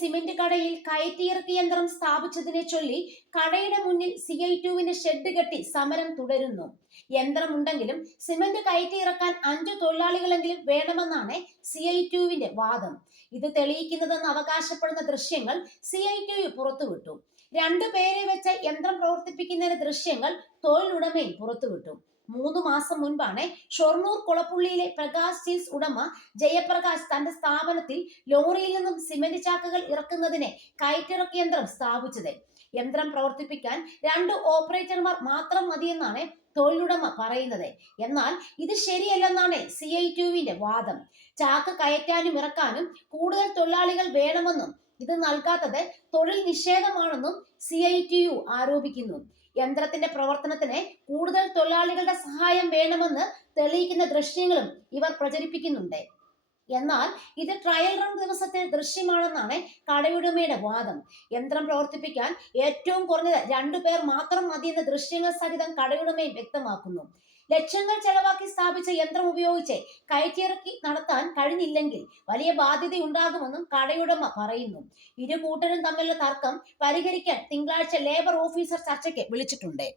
Cement കടയിൽ കയറ്റിയിറക്കി യന്ത്രം സ്ഥാപിച്ചതിനെ ചൊല്ലി കടയുടെ മുന്നിൽ സി ഐ ടുവിന് ഷെഡ് കെട്ടി സമരം തുടരുന്നു. യന്ത്രമുണ്ടെങ്കിലും സിമന്റ് കയറ്റിയിറക്കാൻ അഞ്ചു തൊഴിലാളികളെങ്കിലും വേണമെന്നാണ് സി ഐ ടുവിന്റെ വാദം. ഇത് തെളിയിക്കുന്നതെന്ന് അവകാശപ്പെടുന്ന ദൃശ്യങ്ങൾ സി ഐ ടു പുറത്തുവിട്ടു. രണ്ടു പേരെ വെച്ച് യന്ത്രം പ്രവർത്തിപ്പിക്കുന്നതിന്റെ ദൃശ്യങ്ങൾ തൊഴിലുടമയും പുറത്തുവിട്ടു. മൂന്ന് മാസം മുൻപാണ് ഷൊർണൂർ കുളപ്പുള്ളിയിലെ പ്രകാശ് സ്റ്റീൽസ് ഉടമ ജയപ്രകാശ് തന്റെ സ്ഥാപനത്തിൽ ലോറിയിൽ നിന്നും സിമന്റ് ചാക്കുകൾ ഇറക്കുന്നതിന് കയറ്റിറക്കി യന്ത്രം സ്ഥാപിച്ചത്. യന്ത്രം പ്രവർത്തിപ്പിക്കാൻ രണ്ട് ഓപ്പറേറ്റർമാർ മാത്രം മതിയെന്നാണ് തൊഴിലുടമ പറയുന്നത്. എന്നാൽ ഇത് ശരിയല്ലെന്നാണ് സി ഐ ടുവിന്റെ വാദം. ചാക്ക് കയറ്റാനും ഇറക്കാനും കൂടുതൽ തൊഴിലാളികൾ വേണമെന്നും ഇത് നൽകാത്തത് തൊഴിൽ നിഷേധമാണെന്നും സി ഐ ടി യു ആരോപിക്കുന്നു. യന്ത്രത്തിന്റെ പ്രവർത്തനത്തിന് കൂടുതൽ തൊഴിലാളികളുടെ സഹായം വേണമെന്ന് തെളിയിക്കുന്ന ദൃശ്യങ്ങളും ഇവർ പ്രചരിപ്പിക്കുന്നുണ്ട്. എന്നാൽ ഇത് ട്രയൽ റൺ ദിവസത്തെ ദൃശ്യമാണെന്നാണ് കടയുടമയുടെ വാദം. യന്ത്രം പ്രവർത്തിപ്പിക്കാൻ ഏറ്റവും കുറഞ്ഞത് രണ്ടു പേർ മാത്രം മതിയെന്ന ദൃശ്യങ്ങൾ സഹിതം കടയുടമയും വ്യക്തമാക്കുന്നു. ലക്ഷങ്ങൾ ചെലവാക്കി സ്ഥാപിച്ച യന്ത്രം ഉപയോഗിച്ച് കയറ്റിയിറക്കി നടത്താൻ കഴിഞ്ഞില്ലെങ്കിൽ വലിയ ബാധ്യതയുണ്ടാകുമെന്നും കടയുടമ പറയുന്നു. ഇരു കൂട്ടരും തമ്മിലുള്ള തർക്കം പരിഹരിക്കാൻ തിങ്കളാഴ്ച ലേബർ ഓഫീസർ ചർച്ചയ്ക്ക് വിളിച്ചിട്ടുണ്ട്.